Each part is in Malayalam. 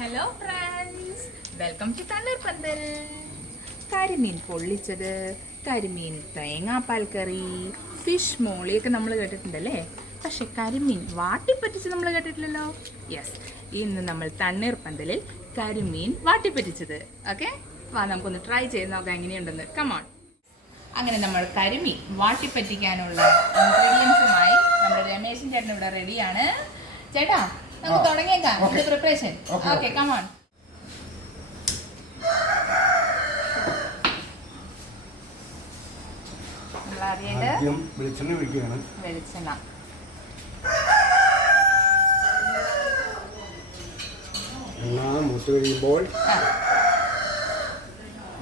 ഹലോ ഫ്രണ്ട്സ് വെൽക്കം ടു തണ്ണീർ പന്തൽ കരിമീൻ പൊള്ളിച്ചത് കരിമീൻ തേങ്ങാപ്പാൽ കറി ഫിഷ് മോളിയൊക്കെ നമ്മൾ കേട്ടിട്ടുണ്ടല്ലേ? പക്ഷെ കരിമീൻ വാട്ടിപ്പറ്റിച്ച് നമ്മൾ കേട്ടിട്ടില്ലല്ലോ? യെസ് ഇന്ന് നമ്മൾ തണ്ണീർ പന്തലിൽ കരിമീൻ വാട്ടിപ്പറ്റിച്ചത് ഓക്കെ വാ നമുക്കൊന്ന് ട്രൈ ചെയ്ത് നോക്കാം എങ്ങനെയുണ്ടെന്ന്. കമാൺ അങ്ങനെ നമ്മൾ കരിമീൻ വാട്ടിപ്പറ്റിക്കാനുള്ള ഇൻഗ്രീഡിയൻസുമായി നമ്മുടെ രമേശൻ ചേട്ടൻ ഇവിടെ റെഡിയാണ് ചേട്ടാ നമുക്ക്. തുടങ്ങിയേക്കാം. Okay. Preparation okay. Come on ആദ്യം വെളിച്ചെണ്ണ ഒഴിക്കുകയാണ്. വെളിച്ചെണ്ണ. എണ്ണ മൂത്ത് കഴിയുമ്പോൾ ആ.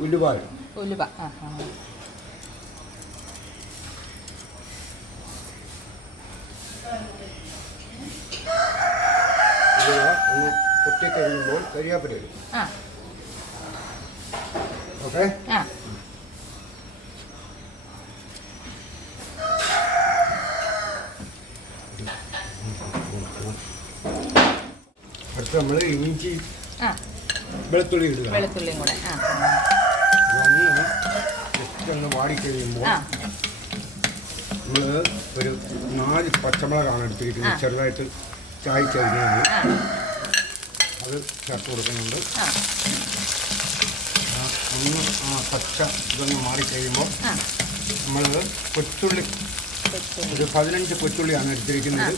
ഉലുവായി ഉലുവ. ആ ആ ആ. ഉലുവ ഒന്ന് പൊട്ടിക്കഴിയുമ്പോൾ കരിയാപ്പില ഇടും. ആ. ഓക്കെ? ആ. അടുത്ത് നമ്മൾ ഇഞ്ചി വെളുത്തുള്ളി ഇടുക. വെളുത്തുള്ളിയും കൂടെ. ജസ്റ്റ് ഒന്ന് വാടിക്കഴിയുമ്പോൾ നമ്മൾ ഒരു നാല് പച്ചമുളകാണ് എടുത്തിരിക്കുന്നത്. ചെറുതായിട്ട് ചായച്ചരിഞ്ഞത് ആ. അത് ചേർത്ത് കൊടുക്കുന്നുണ്ട്. ഒന്ന് ആ പച്ച ഇതൊന്ന് മാറിക്കഴിയുമ്പോൾ നമ്മളത് നമ്മൾ കൊച്ചുള്ളി. ഒരു പതിനഞ്ച് കൊച്ചുള്ളിയാണ് എടുത്തിരിക്കുന്നത്.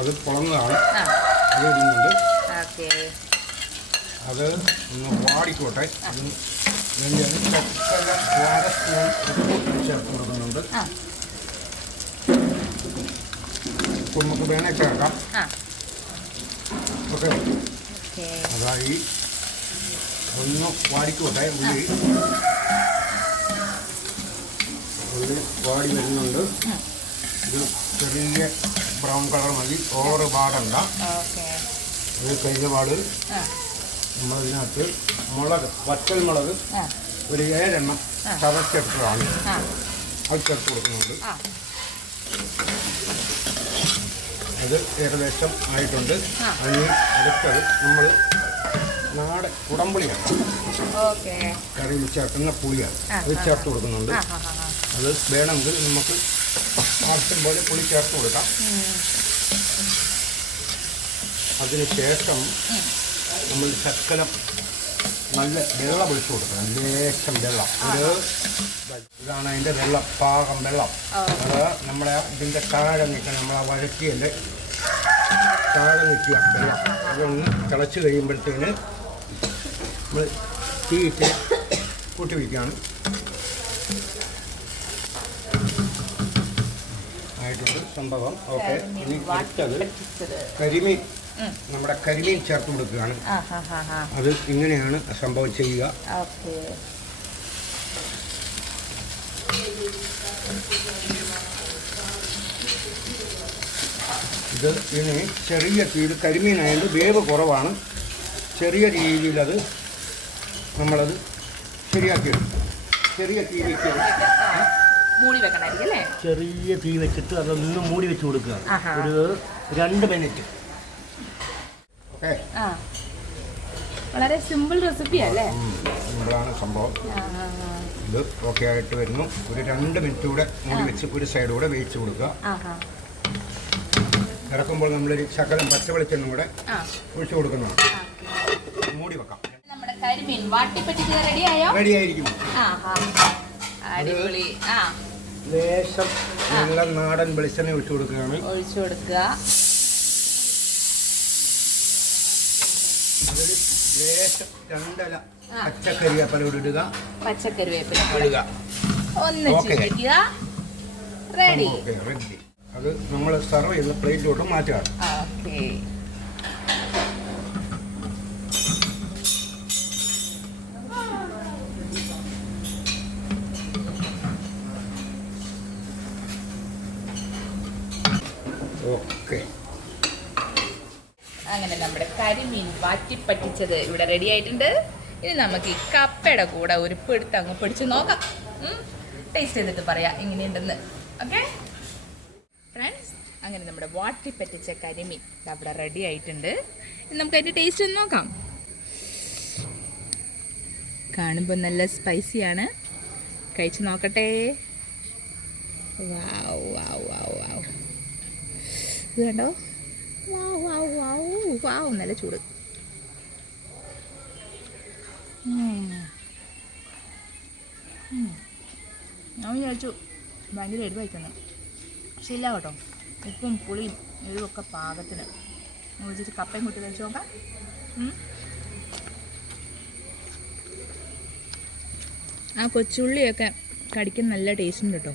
അത് കുളന്നതാണ് അത് ഇടുന്നുണ്ട്. അത് ഒന്ന് വാടിക്കോട്ടെ. അത് ചക്കര ചേർത്ത് കൊടുക്കുന്നുണ്ട്. നമുക്ക് വേണേ ചേർക്കാം. ഓക്കെ. അതായി. ഒന്ന് വാടിക്കോട്ടെ ഉള്ളി. ഉള്ളി വാടി വരുന്നുണ്ട്. ഇത് ചെറിയ ബ്രൗൺ കളർ മതി. ഓവർ പാടണ്ട അത് കഴിഞ്ഞ പാട് നമ്മളതിനകത്ത് മുളക് വറ്റൽ മുളക് ഒരു ഏഴെണ്ണം. ചതച്ചെടുത്തതാണ്. അത് ചേർത്ത് കൊടുക്കുന്നുണ്ട്. അത് ഏകദേശം ആയിട്ടുണ്ട്. അതിന് അടുത്തത് നമ്മൾ നാടൻ കുടംപുളിയാണ്. കറി കറിയിൽ ചേർക്കുന്ന പുളിയാണ്. അത് ചേർത്ത് കൊടുക്കുന്നുണ്ട്. അത് വേണമെങ്കിൽ നമുക്ക് ആവശ്യം പോലെ പുളി ചേർത്ത് കൊടുക്കാം. അതിന് ശേഷം നമ്മൾ ശക്കലം നല്ല വെള്ളം ഒഴിച്ചു കൊടുക്കണം. ലേശം വെള്ളം. ഒരു ഇതാണ് അതിന്റെ വെള്ളം പാകം വെള്ളം. അത് നമ്മളെ ഇതിന്റെ താഴെ നിൽക്കുക നമ്മളെ വഴക്കിയല്ലേ താഴെ നിൽക്കുക വെള്ളം. അതൊന്ന് തിളച്ച് കഴിയുമ്പോഴത്തേന് നമ്മൾ തീയിട്ട് കൂട്ടി വയ്ക്കുകയാണ്. ആയിട്ടുണ്ട് സംഭവം. ഓക്കെ ഇനി അടുത്തത് കരിമീൻ. നമ്മുടെ കരിമീൻ ചേർത്ത് കൊടുക്കുകയാണ്. അത് ഇങ്ങനെയാണ് സംഭവം ചെയ്യുക. ഇത് ഇനി ചെറിയ തീയിൽ കരിമീനായതുകൊണ്ട് വേവ് കുറവാണ്. ചെറിയ രീതിയിലത് നമ്മളത് ശരിയാക്കിയെടുക്കും ചെറിയ തീ വെച്ച് മൂടി വെക്കണമായിരിക്കും അല്ലേ? ചെറിയ തീ വെച്ചിട്ട് അതൊന്ന് മൂടി വെച്ച് കൊടുക്കുക. ഒരു രണ്ട് മിനിറ്റ്. ഓക്കെ. വളരെ സിമ്പിൾ റെസിപ്പി അല്ലേ? സിമ്പിളാണ് സംഭവം. ഇത് ഓക്കെ ആയിട്ട് വരുന്നു. ഒരു രണ്ട് മിനിറ്റ് കൂടെ മൂടി വെച്ച് ഒരു സൈഡ് കൂടെ വേവിച്ച് കൊടുക്കുക. ഇറക്കുമ്പോൾ നമ്മളൊരു ശകലം പച്ച വെളിച്ചെണ്ണ കൂടെ ഒഴിച്ചു കൊടുക്കുന്നതാണ് മൂടി വെക്കാം. നമ്മുടെ കരിമീൻ വാട്ടിപ്പറ്റിച്ചത് റെഡിയായോ റെഡിയായിരിക്കും അടിപൊളി. ആ. ലേശം നല്ല നാടൻ വെളിച്ചെണ്ണ ഒഴിച്ചു കൊടുക്കുകയാണ്. ഒഴിച്ചു കൊടുക്കുക. അതിൽ ലേശം രണ്ടല ആ. പച്ചക്കറിയപ്പല ഇടുക. പച്ചക്കറിവേപ്പില ഇടുക ഒന്ന്. റെഡി ഓക്കെ റെഡി അത് നമ്മൾ സെർവ് ചെയ്യുന്ന പ്ലേറ്റിലോട്ട് മാറ്റുക. ഓക്കെ. ഓക്കെ. അങ്ങനെ നമ്മുടെ കരിമീൻ വാറ്റിപ്പറ്റിച്ചത് ഇവിടെ റെഡി ആയിട്ടുണ്ട്. ഇനി നമുക്ക് ഈ കപ്പയുടെ കൂടെ ഒരു പിടുത്തങ്ങ് പിടിച്ച് നോക്കാം. ടേസ്റ്റ് ചെയ്തിട്ട് പറയാം എങ്ങനെയുണ്ടെന്ന്. ഓക്കെ അങ്ങനെ നമ്മുടെ വാട്ടിപ്പറ്റിച്ച കരിമീൻ അവിടെ റെഡി ആയിട്ടുണ്ട്. നമുക്ക് അതിന്റെ ടേസ്റ്റ് ഒന്ന് നോക്കാം. കാണുമ്പോൾ നല്ല സ്പൈസിയാണ് കഴിച്ച് നോക്കട്ടെ. വാവ് വാവ് വാവ് വാവ്. കണ്ടോ? വാവ് വാവ് വാവ് വാവ്. നല്ല ചൂട്. ഞാൻ വിചാരിച്ചു ഭയങ്കര ഇല്ല കേട്ടോ. ഉപ്പും പുളിയും എരിവൊക്കെ പാകത്തിന്. ഒഴിച്ചിട്ട് കപ്പയും കൂട്ടി കഴിച്ചു നോക്കാം. ആ കൊച്ചുള്ളിയൊക്കെ കടിക്കാൻ നല്ല ടേസ്റ്റ് ഉണ്ട് കേട്ടോ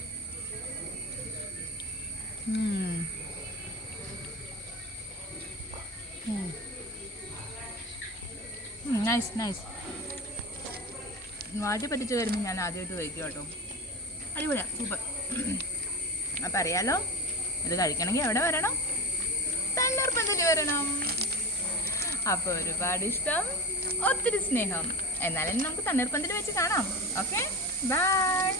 നൈസ് നൈസ് വാട്ടി പറ്റിച്ച് വരുമ്പോൾ ഞാൻ ആദ്യമായിട്ട് കഴിക്കും കേട്ടോ അടിപൊളിയാ സൂപ്പർ അപ്പം അറിയാലോ? ഇത് കഴിക്കണമെങ്കിൽ എവിടെ വരണം? തണ്ണീർപ്പന്തലി വരണം. അപ്പോൾ ഒരുപാട് ഇഷ്ടം. ഒത്തിരി സ്നേഹം. എന്നാലും നമുക്ക് തണ്ണീർപ്പന്തലി വെച്ച് കാണാം. Okay bye